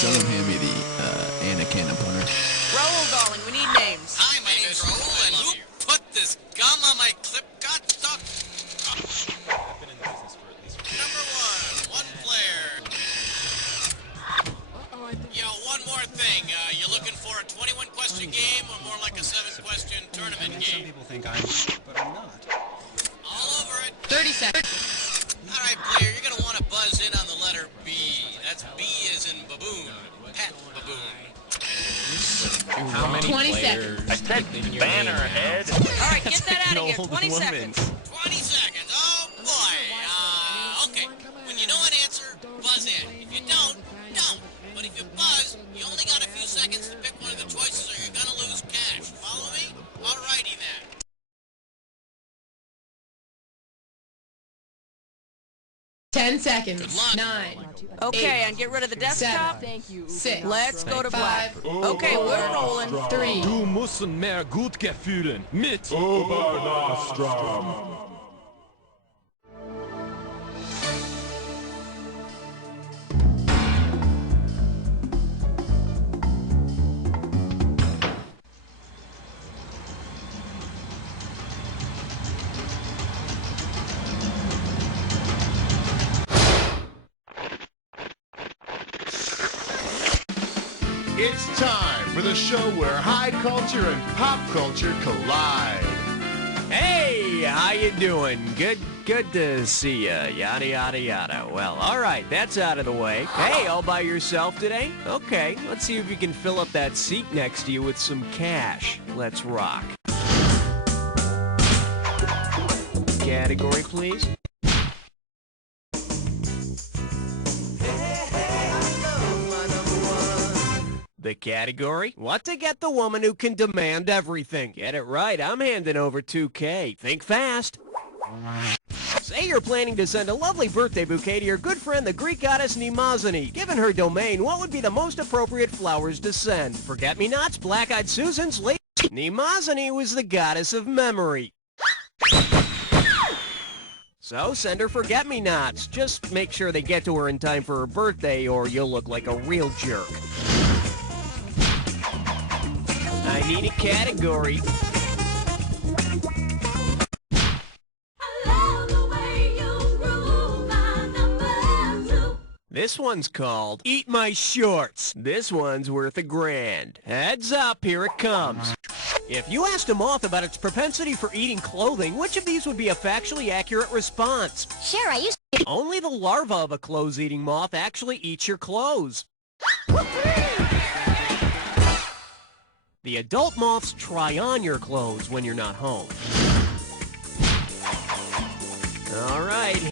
Someone hand me the Anna Canna punter. Raoul, darling, we need names. Hi, my name's Raoul, and who put this gum on my clip? God, stop. I've been in the business for at least. Number one player. Yo, one more thing. You looking for a 21-question game or more like a 7-question tournament Some game? people think I'm, but I'm not. All over it. 30 seconds. All right, player, you're going to want to buzz in on the letter B. That's B as in baboon. Pet baboon. How many 20 players? seconds. I said banner head. All right, get that out of here. An old 20 woman. seconds. 20 seconds. Oh, boy. Okay. When you know an answer, buzz in. If you don't. But if you buzz, you only got a few seconds to pick one of the choices or you're going to lose cash. Follow me? All righty then. Ten seconds. Good luck. 9. Okay, Eight, and get rid of the desktop. 6. Let's go to black. 5. Okay, we're rolling. 3. Du musst mehr gut gefühlen. Mit Obernostra. It's time for the show where high culture and pop culture collide. Hey, how you doing? Good to see ya. Yada, yada, yada. Well, all right, that's out of the way. Hey, all by yourself today? Okay, let's see if you can fill up that seat next to you with some cash. Let's rock. Category, please. The category? What to get the woman who can demand everything. Get it right, I'm handing over $2K. Think fast. Say you're planning to send a lovely birthday bouquet to your good friend, the Greek goddess Mnemosyne. Given her domain, what would be the most appropriate flowers to send? Forget-me-nots, black-eyed Susans, Mnemosyne was the goddess of memory. So send her forget-me-nots. Just make sure they get to her in time for her birthday or you'll look like a real jerk. I need a category. This one's called Eat My Shorts. This one's worth $1,000. Heads up, here it comes. If you asked a moth about its propensity for eating clothing, which of these would be a factually accurate response? Sure, I used to. Only the larva of a clothes-eating moth actually eats your clothes. The adult moths try on your clothes when you're not home. All right.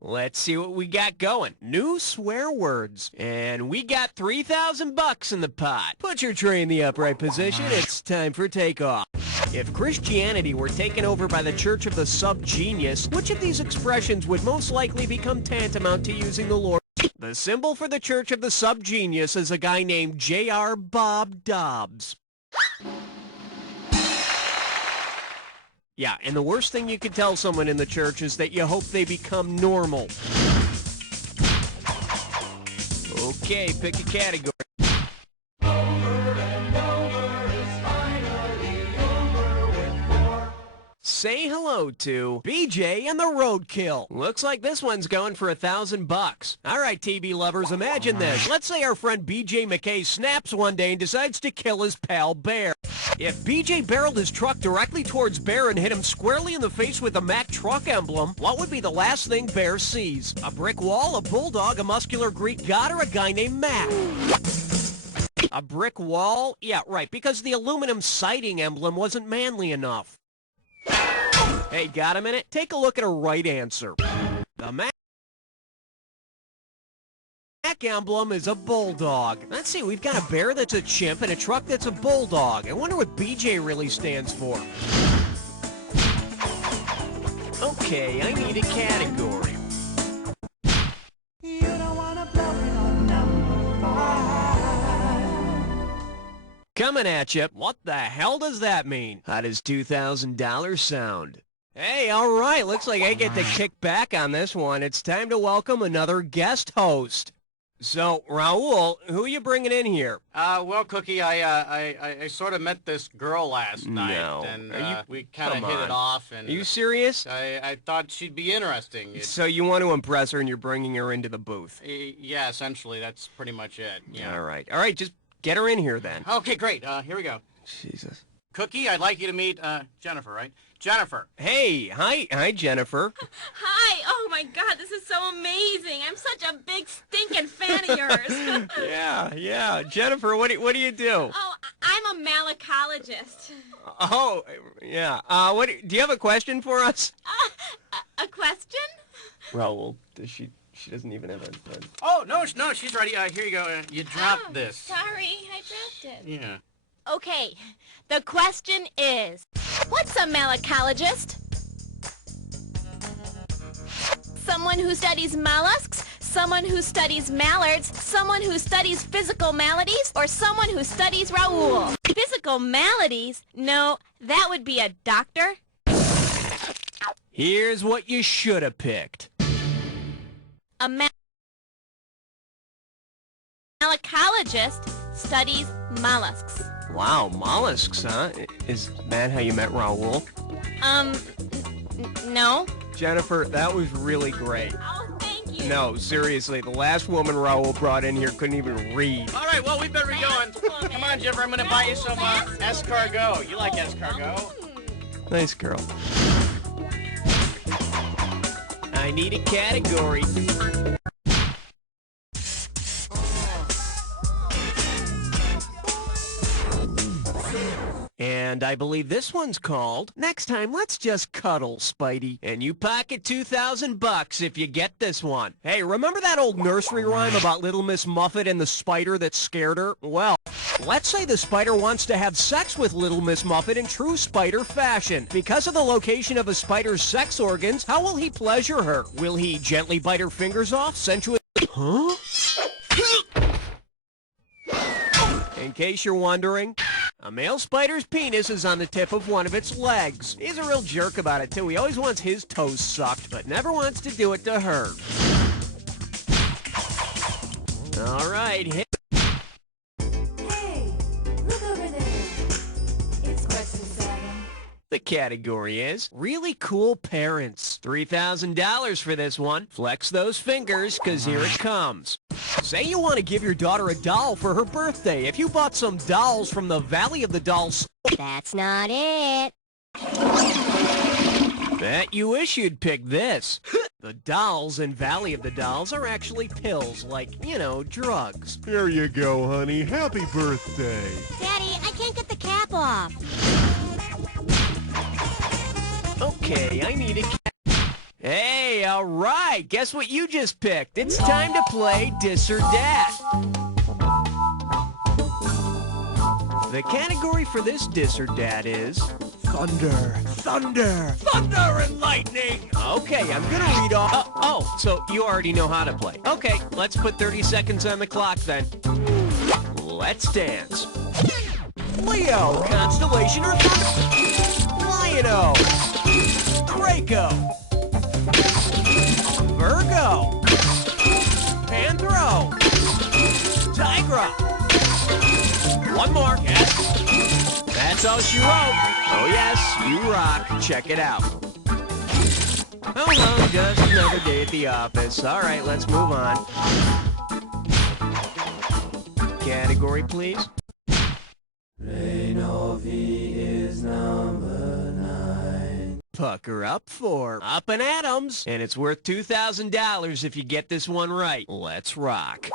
Let's see what we got going. New swear words. And we got 3,000 bucks in the pot. Put your tray in the upright position. It's time for takeoff. If Christianity were taken over by the Church of the Subgenius, which of these expressions would most likely become tantamount to using the Lord? The symbol for the Church of the Subgenius is a guy named J.R. Bob Dobbs. Yeah, and the worst thing you could tell someone in the church is that you hope they become normal. Okay, pick a category. Say hello to BJ and the Roadkill. Looks like this one's going for 1,000 bucks. All right, TV lovers, imagine this. Let's say our friend BJ McKay snaps one day and decides to kill his pal Bear. If BJ barreled his truck directly towards Bear and hit him squarely in the face with the Mack truck emblem, what would be the last thing Bear sees? A brick wall, a bulldog, a muscular Greek god, or a guy named Mack? A brick wall? Yeah, right, because the aluminum siding emblem wasn't manly enough. Hey, got a minute? Take a look at a right answer. The Mack emblem is a bulldog. Let's see, we've got a bear that's a chimp and a truck that's a bulldog. I wonder what BJ really stands for. Okay, I need a category. You don't wanna blow it on number 5. Coming at you. What the hell does that mean? How does $2,000 sound? Hey, all right. Looks like I get to kick back on this one. It's time to welcome another guest host. So, Raul, who are you bringing in here? Well, Cookie, I sort of met this girl last night, and we kind of hit it off. And are you serious? I thought she'd be interesting. So you want to impress her, and you're bringing her into the booth? Yeah, essentially, that's pretty much it. Yeah. All right, just get her in here then. Okay, great. Here we go. Jesus. Cookie, I'd like you to meet Jennifer, right? Jennifer. Hey, hi, Jennifer. Hi. Oh my God, this is so amazing. I'm such a big stinking fan of yours. Yeah. Jennifer, what do you do? Oh, I'm a malacologist. Oh, yeah. Do you have a question for us? A question? Raul, she doesn't even have a... Oh, no, she's ready. Here you go. You dropped this. Sorry, I dropped it. Yeah. Okay, the question is, what's a malacologist? Someone who studies mollusks, someone who studies mallards, someone who studies physical maladies, or someone who studies Raul? Physical maladies? No, that would be a doctor. Here's what you should have picked. A malacologist studies mollusks. Wow, mollusks, huh? Is that how you met Raul? No. Jennifer, that was really great. Oh, thank you. No, seriously, the last woman Raul brought in here couldn't even read. All right, well, we better be going. Come on, Jennifer, I'm going to buy you some escargot. You like escargot? Nice girl. I need a category. And I believe this one's called, Next Time Let's Just Cuddle, Spidey. And you pocket $2,000 if you get this one. Hey, remember that old nursery rhyme about Little Miss Muffet and the spider that scared her? Well, let's say the spider wants to have sex with Little Miss Muffet in true spider fashion. Because of the location of a spider's sex organs, how will he pleasure her? Will he gently bite her fingers off, sensuously? Huh? In case you're wondering, a male spider's penis is on the tip of one of its legs. He's a real jerk about it, too. He always wants his toes sucked, but never wants to do it to her. All right, hit. Hey, look over there. It's question 7. The category is Really Cool Parents. $3,000 for this one. Flex those fingers, because here it comes. Say you want to give your daughter a doll for her birthday. If you bought some dolls from the Valley of the Dolls... That's not it. Bet you wish you'd pick this. The dolls in Valley of the Dolls are actually pills, like, you know, drugs. There you go, honey. Happy birthday. Daddy, I can't get the cap off. Okay, I need a cat. Hey, all right. Guess what you just picked? It's time to play Dis or Dat. The category for this Dis or Dat is thunder, thunder, thunder and lightning. Okay, I'm gonna read off. So you already know how to play. Okay, let's put 30 seconds on the clock then. Let's dance. Leo, constellation or thunder? Lion-O. Draco. Virgo. Panthro. Tigra. One more. Yes. That's all she wrote. Oh, yes, you rock. Check it out. Oh, well, just another day at the office. All right, let's move on. Category, please. Reinovi is number 9. Pucker up for Up and Adams, and it's worth $2,000 if you get this one right. Let's rock.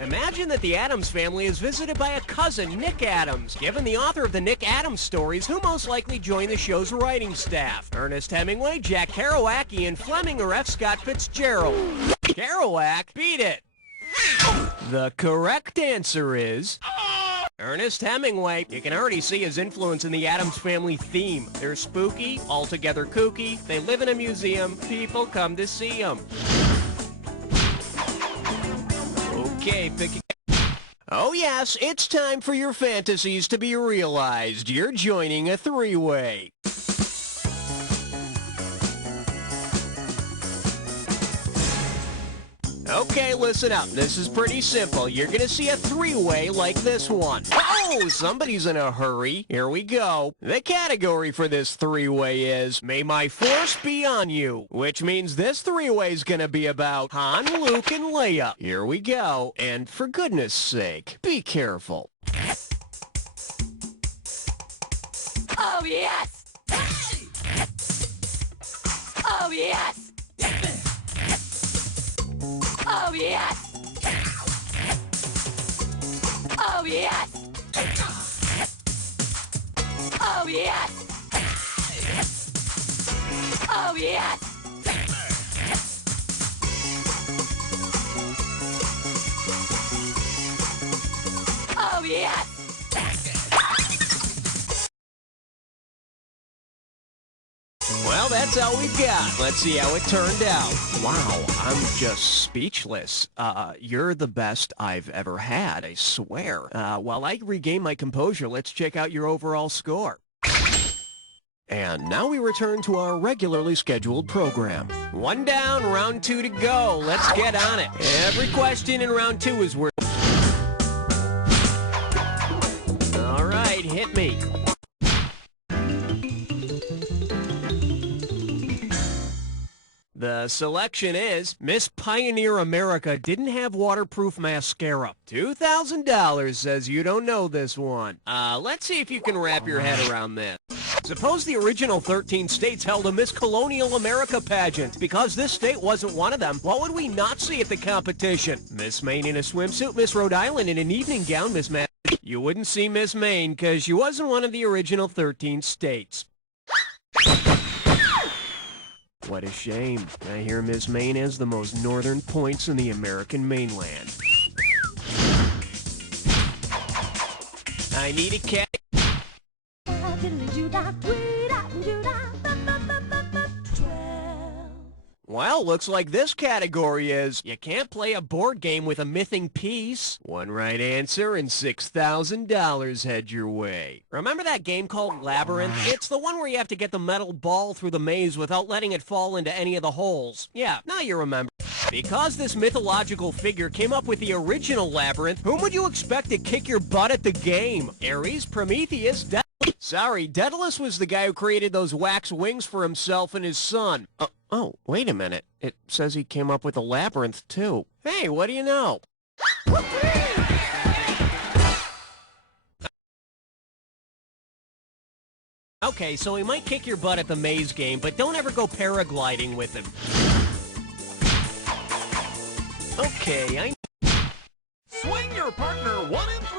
Imagine that the Addams family is visited by a cousin, Nick Adams. Given the author of the Nick Adams stories, who most likely joined the show's writing staff? Ernest Hemingway, Jack Kerouac, Ian Fleming, or F. Scott Fitzgerald? Kerouac, beat it. The correct answer is Ernest Hemingway. You can already see his influence in the Addams Family theme. They're spooky, altogether kooky, they live in a museum, people come to see them. Okay, pick a... Oh yes, it's time for your fantasies to be realized. You're joining a three-way. Okay, listen up. This is pretty simple. You're gonna see a three-way like this one. Oh, somebody's in a hurry. Here we go. The category for this three-way is May My Force Be On You, which means this three-way is gonna be about Han, Luke, and Leia. Here we go. And for goodness sake, be careful. Oh, yes! Oh, yes! Oh, yes! Oh, yes! Oh, yes! Oh, yes! Oh, yes! Well, that's all we've got. Let's see how it turned out. Wow, I'm just speechless. You're the best I've ever had, I swear. While I regain my composure, let's check out your overall score. And now we return to our regularly scheduled program. One down, round two to go. Let's get on it. Every question in round two is worth... All right, hit me. The selection is Miss Pioneer America didn't have waterproof mascara. $2,000 says you don't know this one. Let's see if you can wrap your head around this. Suppose the original 13 states held a Miss Colonial America pageant. Because this state wasn't one of them, what would we not see at the competition? Miss Maine in a swimsuit, Miss Rhode Island in an evening gown, Miss Matt. You wouldn't see Miss Maine because she wasn't one of the original 13 states. What a shame. I hear Miss Maine has the most northern points in the American mainland. I need a cat. Well, looks like this category is, you can't play a board game with a missing piece. One right answer and $6,000 head your way. Remember that game called Labyrinth? It's the one where you have to get the metal ball through the maze without letting it fall into any of the holes. Yeah, now you remember. Because this mythological figure came up with the original Labyrinth, whom would you expect to kick your butt at the game? Ares, Prometheus, Sorry, Daedalus was the guy who created those wax wings for himself and his son. Oh, wait a minute. It says he came up with a labyrinth, too. Hey, what do you know? Okay, so he might kick your butt at the maze game, but don't ever go paragliding with him. Okay, Swing your partner 1 and 3.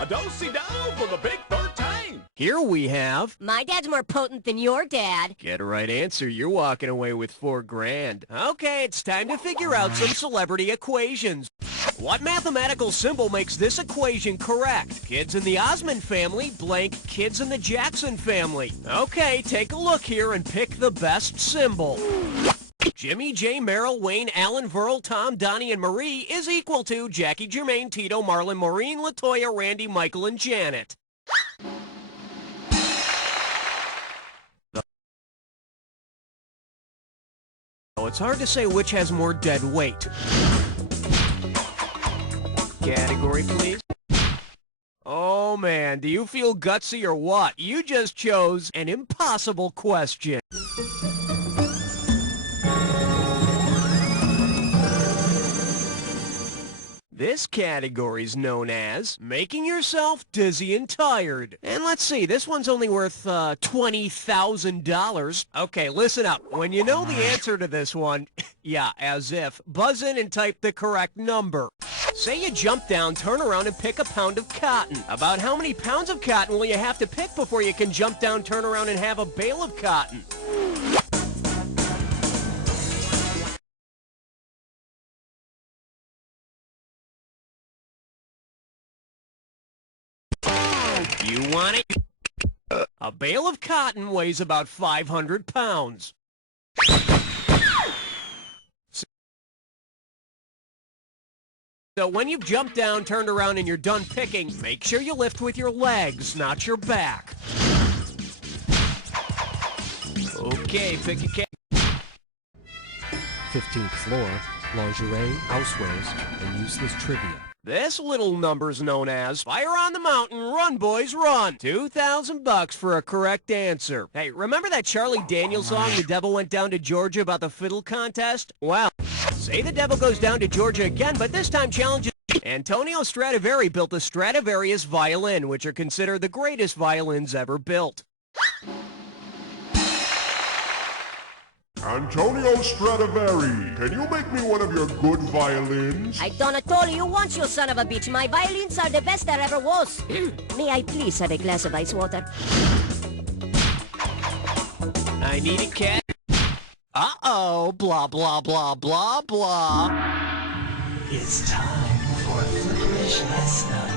A do-si-do for the big 13. Here we have... My dad's more potent than your dad. Get a right answer, you're walking away with $4,000. Okay, it's time to figure out some celebrity equations. What mathematical symbol makes this equation correct? Kids in the Osmond family blank kids in the Jackson family. Okay, take a look here and pick the best symbol. Jimmy, Jay, Merrill, Wayne, Alan, Verl, Tom, Donnie, and Marie is equal to Jackie, Jermaine, Tito, Marlon, Maureen, Latoya, Randy, Michael, and Janet. So it's hard to say which has more dead weight. Category, please. Oh man, do you feel gutsy or what? You just chose an impossible question. This category is known as making yourself dizzy and tired. And let's see, this one's only worth $20,000. Okay, listen up. When you know the answer to this one, yeah, as if, buzz in and type the correct number. Say you jump down, turn around, and pick a pound of cotton. About how many pounds of cotton will you have to pick before you can jump down, turn around, and have a bale of cotton? You want it? A bale of cotton weighs about 500 pounds. So when you've jumped down, turned around, and you're done picking, make sure you lift with your legs, not your back. Okay, pick a 15th floor. lingerie, housewares, and useless trivia. This little number's known as Fire on the Mountain, Run Boys Run. $2,000 for a correct answer. Hey, remember that Charlie Daniels song, The Devil Went Down to Georgia, about the fiddle contest? Well, say the devil goes down to Georgia again, but this time challenges... Antonio Stradivari built the Stradivarius violin, which are considered the greatest violins ever built. Antonio Stradivari, can you make me one of your good violins? I done told you once, you son of a bitch. My violins are the best there ever was. May I please have a glass of ice water? I need a cat. Uh-oh, blah, blah, blah, blah, blah. It's time for a flickerish lesson.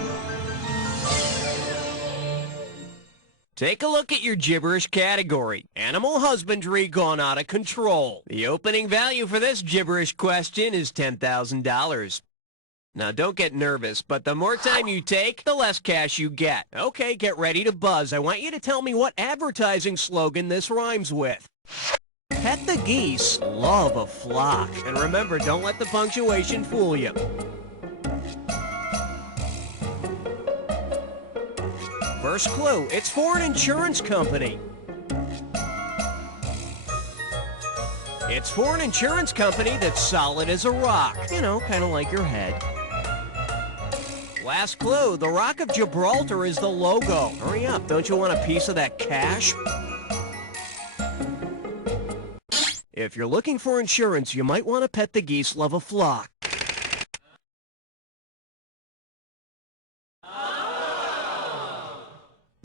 Take a look at your gibberish category. Animal husbandry gone out of control. The opening value for this gibberish question is $10,000. Now, don't get nervous, but the more time you take, the less cash you get. Okay, get ready to buzz. I want you to tell me what advertising slogan this rhymes with. Pet the geese, love a flock. And remember, don't let the punctuation fool you. First clue, it's for an insurance company. It's for an insurance company that's solid as a rock. You know, kind of like your head. Last clue, the Rock of Gibraltar is the logo. Hurry up, don't you want a piece of that cash? If you're looking for insurance, you might want to pet the geese, love a flock.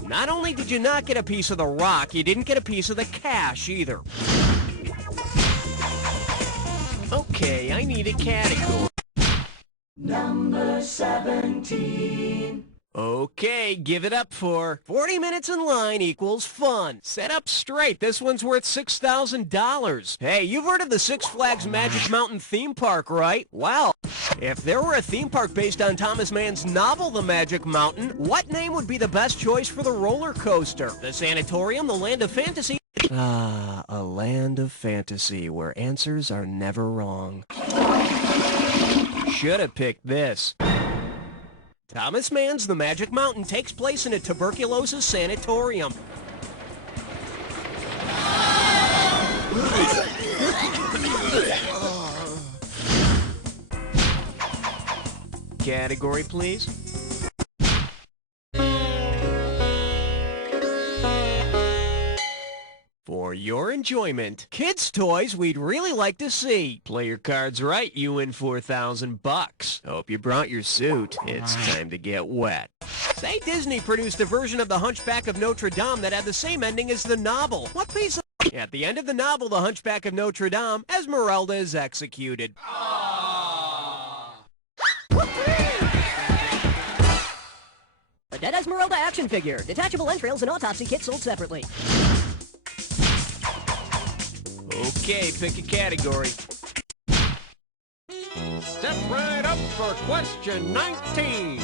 Not only did you not get a piece of the rock, you didn't get a piece of the cash either. Okay, I need a category. Number 17. Okay, give it up for 40 minutes in line equals fun. Set up straight. This one's worth $6,000. Hey, you've heard of the Six Flags Magic Mountain theme park, right? Well, if there were a theme park based on Thomas Mann's novel, The Magic Mountain, what name would be the best choice for the roller coaster? The Sanatorium, the Land of Fantasy? Ah, a land of fantasy where answers are never wrong. Should have picked this. Thomas Mann's The Magic Mountain takes place in a tuberculosis sanatorium. Category, please. For your enjoyment, kids' toys we'd really like to see. Play your cards right, you win $4,000. Hope you brought your suit. It's time to get wet. Say Disney produced a version of The Hunchback of Notre Dame that had the same ending as the novel. What piece of... At the end of the novel, The Hunchback of Notre Dame, Esmeralda is executed. A dead Esmeralda action figure. Detachable entrails and autopsy kit sold separately. Okay, pick a category. Step right up for question 19.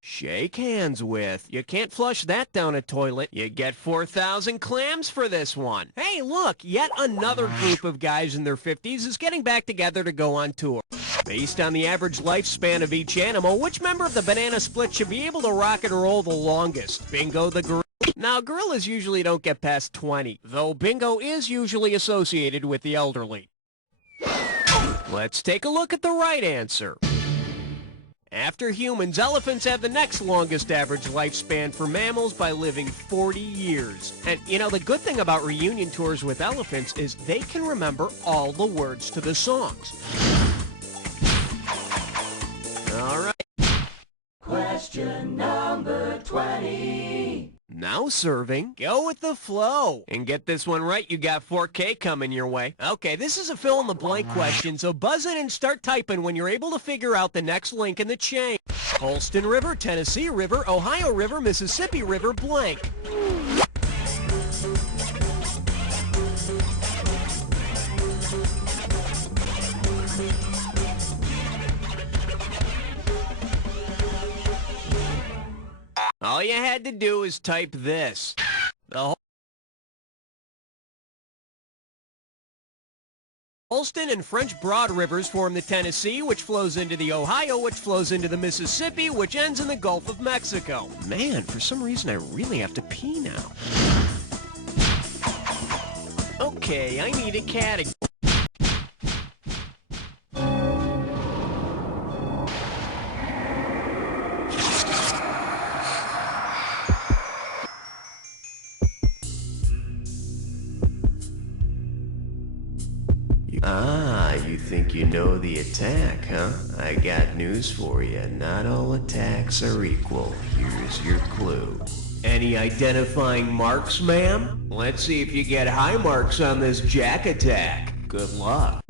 Shake hands with. You can't flush that down a toilet. You get 4,000 clams for this one. Hey, look, yet another group of guys in their 50s is getting back together to go on tour. Based on the average lifespan of each animal, which member of the banana split should be able to rock and roll the longest? Bingo the gorilla? Now, gorillas usually don't get past 20, though Bingo is usually associated with the elderly. Let's take a look at the right answer. After humans, elephants have the next longest average lifespan for mammals by living 40 years. And, you know, the good thing about reunion tours with elephants is they can remember all the words to the songs. All right. Question number 20. Now serving, go with the flow. And get this one right, you got 4K coming your way. Okay, this is a fill-in-the-blank question, so buzz in and start typing when you're able to figure out the next link in the chain. Holston River, Tennessee River, Ohio River, Mississippi River, blank. All you had to do is type this. The whole Holston and French Broad rivers form the Tennessee, which flows into the Ohio, which flows into the Mississippi, which ends in the Gulf of Mexico. Man, for some reason I really have to pee now. Okay, I need a category. Ah, you think you know the attack, huh? I got news for you. Not all attacks are equal. Here's your clue. Any identifying marks, ma'am? Let's see if you get high marks on this jack attack. Good luck.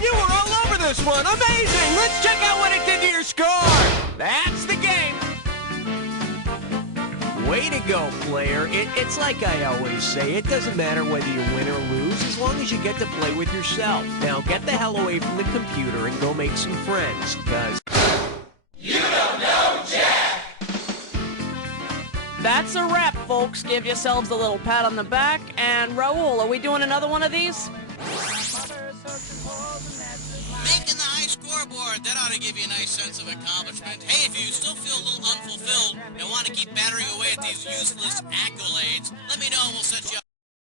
You were all over this one. Amazing. Let's check out what it did to your score. That's the game. Way to go, player. It's like I always say, it doesn't matter whether you win or lose as long as you get to play with yourself. Now get the hell away from the computer and go make some friends, because you don't know Jack! That's a wrap, folks. Give yourselves a little pat on the back. And Raul, are we doing another one of these? Making the high scoreboard, that ought to give you a nice sense of accomplishment. Hey, if you still feel a little unfulfilled and want to keep battering away at these useless accolades, let me know and we'll set you up.